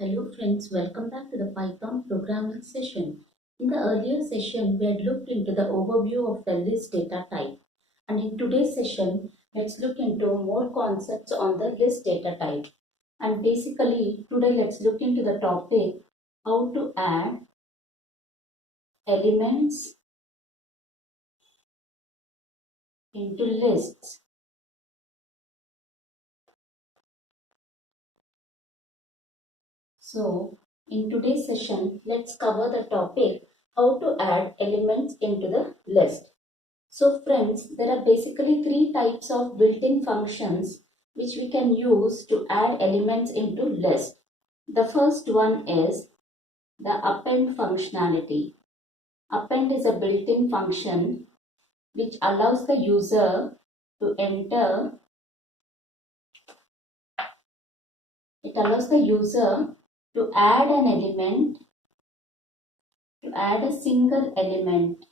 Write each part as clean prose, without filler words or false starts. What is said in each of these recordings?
Hello friends, welcome back to the Python programming session. In the earlier session, we had looked into the overview of the list data type. And in today's session, let's look into more concepts on the list data type. And basically, today let's look into the topic how to add elements into lists. So, in today's session, let's cover the topic how to add elements into the list. So friends, there are basically three types of built-in functions which we can use to add elements into list. The first one is the append functionality. Append is a built-in function which allows the user to enter, it allows the user to add an element, to add a single element,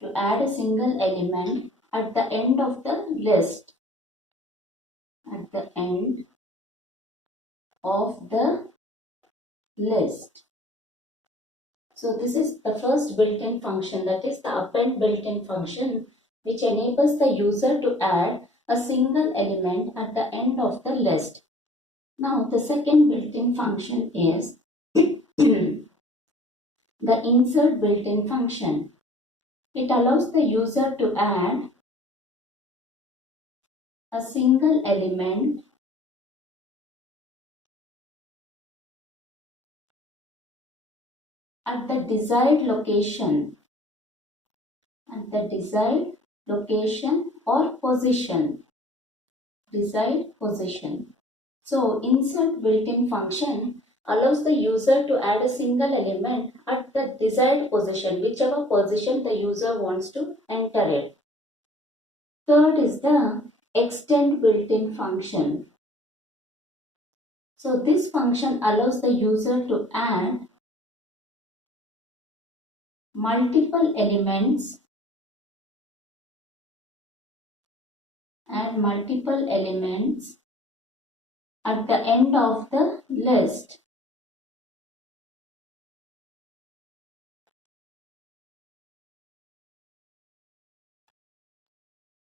to add a single element at the end of the list, at the end of the list. So this is the first built-in function, that is the append built-in function, which enables the user to add a single element at the end of the list. Now the second built-in function is the insert built-in function. It allows the user to add a single element at the desired location, or position, desired position. So insert built-in function allows the user to add a single element at the desired position, whichever position the user wants to enter it. Third is the extend built-in function. So this function allows the user to add multiple elements at the end of the list.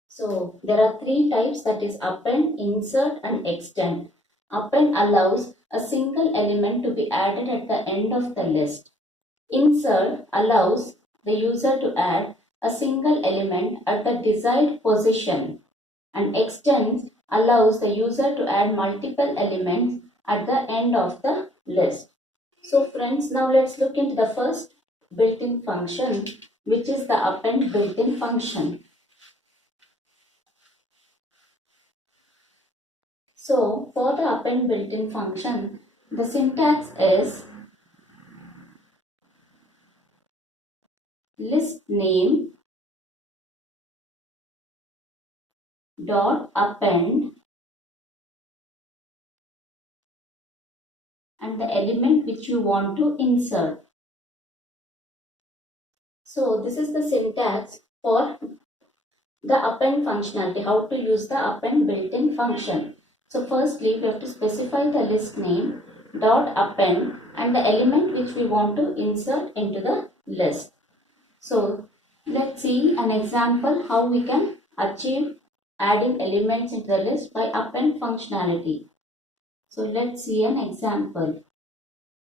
So there are three types, that is append, insert and extend. Append allows a single element to be added at the end of the list. Insert allows the user to add a single element at the desired position. And extend allows the user to add multiple elements at the end of the list. So friends, now let's look into the first built-in function, which is the append built-in function. So for the append built-in function, the syntax is list name dot append and the element which you want to insert. So this is the syntax for the append functionality, how to use the append built-in function. So firstly, we have to specify the list name dot append and the element which we want to insert into the list. So let's see an example how we can achieve adding elements into the list by append functionality. So let's see an example.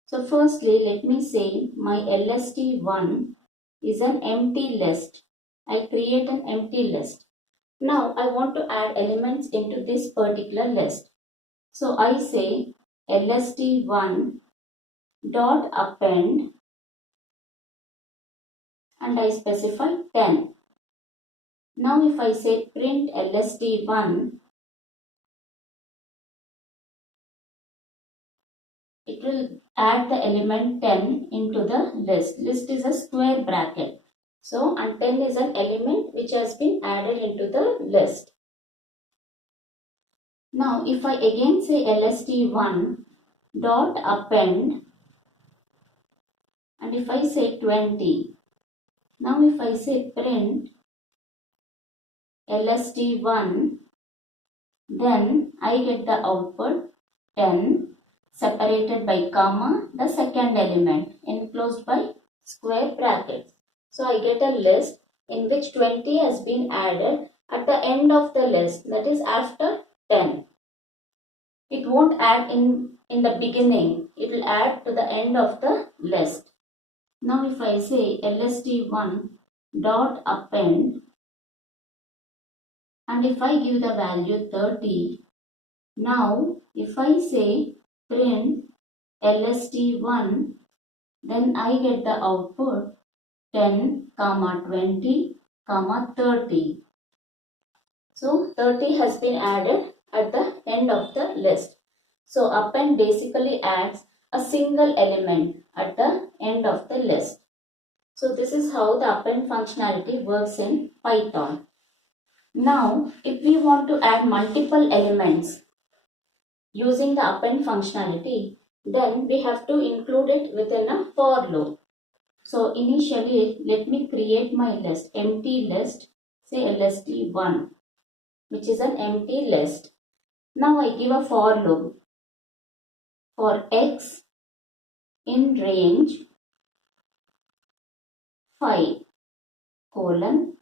So firstly, let me say my lst1 is an empty list. I create an empty list. Now I want to add elements into this particular list. So I say lst1 dot append and I specify 10. Now if I say print lst1, it will add the element 10 into the list. List is a square bracket. So, and 10 is an element which has been added into the list. Now, if I again say lst1 dot append and if I say 20, now if I say print lst1 then I get the output 10 separated by comma, the second element enclosed by square brackets. So I get a list in which 20 has been added at the end of the list, that is after 10. It won't add in the beginning, it will add to the end of the list. Now if I say lst1 dot append, and if I give the value 30, now if I say print lst1, then I get the output 10, 20, 30. So 30 has been added at the end of the list. So append basically adds a single element at the end of the list. So this is how the append functionality works in Python. Now if we want to add multiple elements using the append functionality, then we have to include it within a for loop. So initially let me create my list, empty list, say lst1, which is an empty list. Now I give a for loop for x in range 5 colon.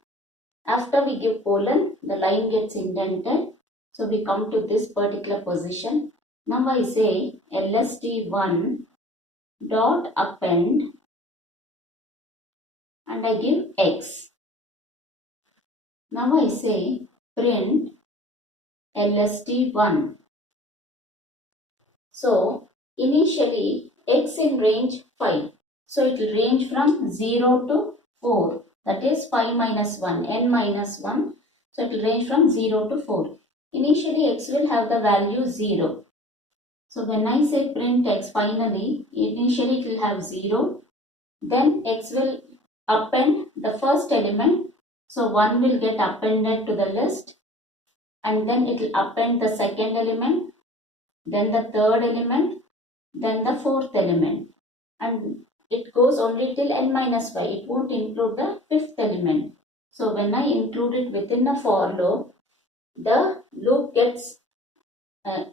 After we give colon, the line gets indented. So we come to this particular position. Now I say lst1 dot append and I give x. Now I say print lst1. So initially x in range 5. So it will range from 0 to 4. That is 5 minus 1, n minus 1. So it will range from 0 to 4. Initially x will have the value 0. So when I say print x finally, initially it will have 0. Then x will append the first element. So 1 will get appended to the list. And then it will append the second element, then the third element, then the fourth element. And it goes only till n minus 5. It won't include the fifth element. So when I include it within a for loop, the loop gets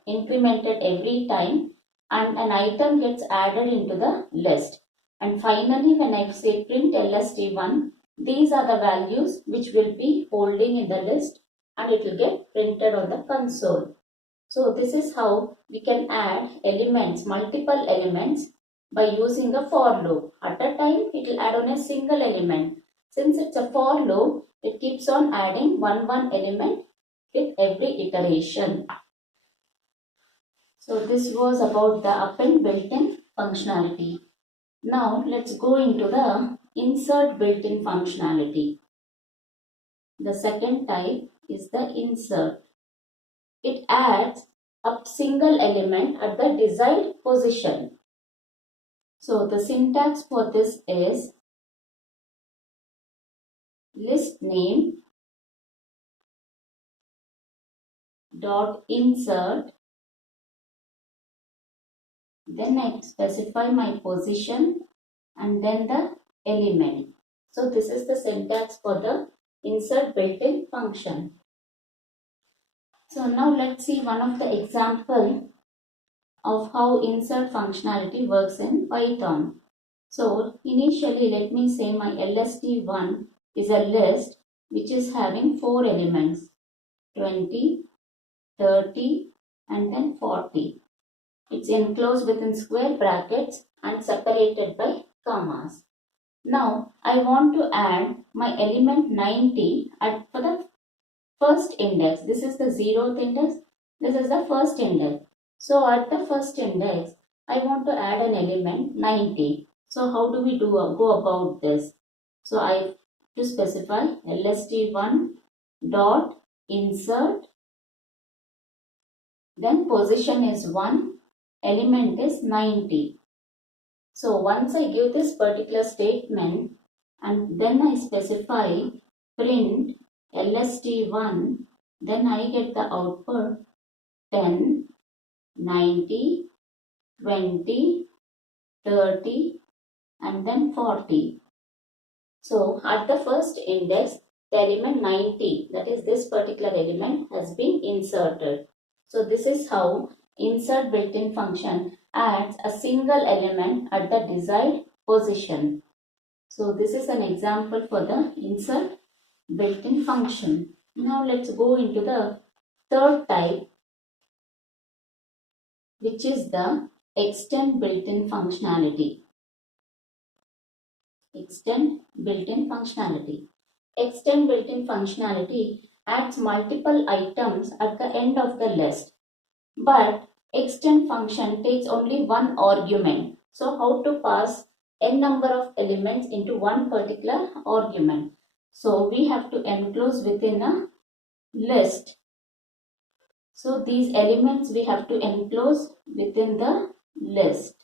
incremented every time and an item gets added into the list. And finally when I say print lst1, these are the values which will be holding in the list and it will get printed on the console. So this is how we can add elements, multiple elements by using a for loop. At a time it will add on a single element. Since it's a for loop, it keeps on adding one element with every iteration. So this was about the append built-in functionality. Now let's go into the insert built-in functionality. The second type is the insert. It adds a single element at the desired position. So the syntax for this is list name dot insert, then I specify my position and then the element. So this is the syntax for the insert built-in function. So now let's see one of the example of how insert functionality works in Python. So initially let me say my lst1 is a list which is having 4 elements, 20, 30 and then 40. It's enclosed within square brackets and separated by commas. Now I want to add my element 90 for the first index. This is the 0th index. This is the first index. So at the first index, I want to add an element 90. So how do we go about this? So I have to specify lst1 dot insert. Then position is 1, element is 90. So once I give this particular statement and then I specify print lst1, then I get the output 10, 90, 20, 30 and then 40. So at the first index, the element 90, that is this particular element, has been inserted. So this is how insert built-in function adds a single element at the desired position. So this is an example for the insert built-in function. Now let's go into the third type, which is the extend built-in functionality. Extend built-in functionality. Extend built-in functionality adds multiple items at the end of the list. But extend function takes only one argument. So how to pass n number of elements into one particular argument? So we have to enclose within a list. So these elements we have to enclose within the list.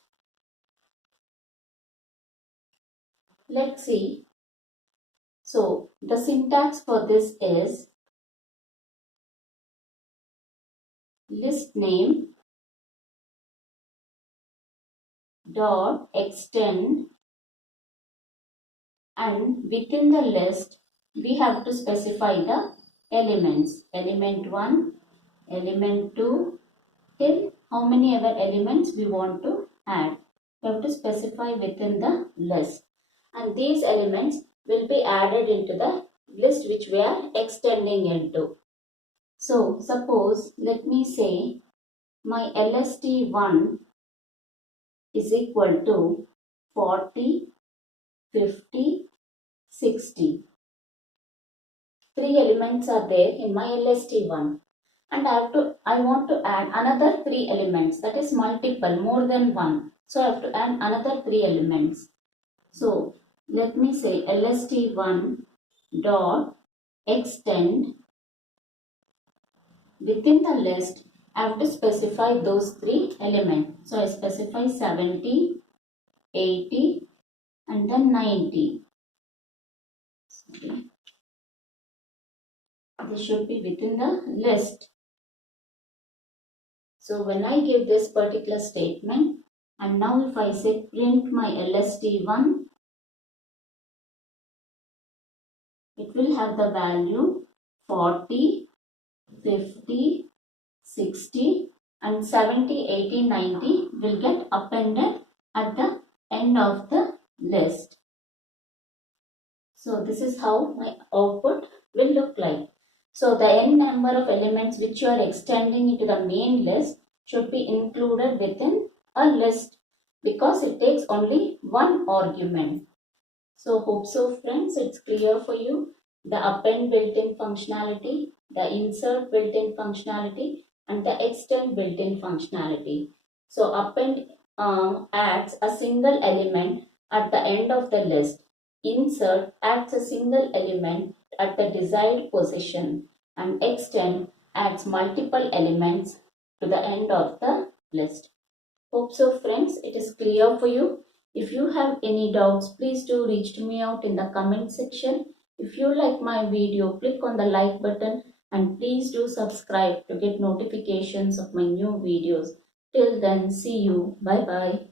Let's see. So the syntax for this is list name dot extend, and within the list we have to specify the elements, element 1, element 2, till how many ever elements we want to add. We have to specify within the list, and these elements will be added into the list which we are extending into. So suppose, let me say my LST1 is equal to 40, 50, 60. 3 elements are there in my LST1, and I want to add another 3 elements, that is multiple, more than 1. So I have to add another 3 elements. So let me say LST1 dot extend, within the list I have to specify those 3 elements. So I specify 70, 80 and then 90. Okay. This should be within the list. So when I give this particular statement, and now if I say print my LST1, it will have the value 40, 50, 60 and 70, 80, 90 will get appended at the end of the list. So this is how my output will look like. So the n number of elements which you are extending into the main list should be included within a list, because it takes only one argument. So hope so friends, it's clear for you. The append built-in functionality, the insert built-in functionality and the extend built-in functionality. So append adds a single element at the end of the list. Insert adds a single element at the desired position, and extend adds multiple elements to the end of the list. Hope so friends, it is clear for you. If you have any doubts, please do reach to me out in the comment section. If you like my video, click on the like button and please do subscribe to get notifications of my new videos. Till then, see you. Bye bye.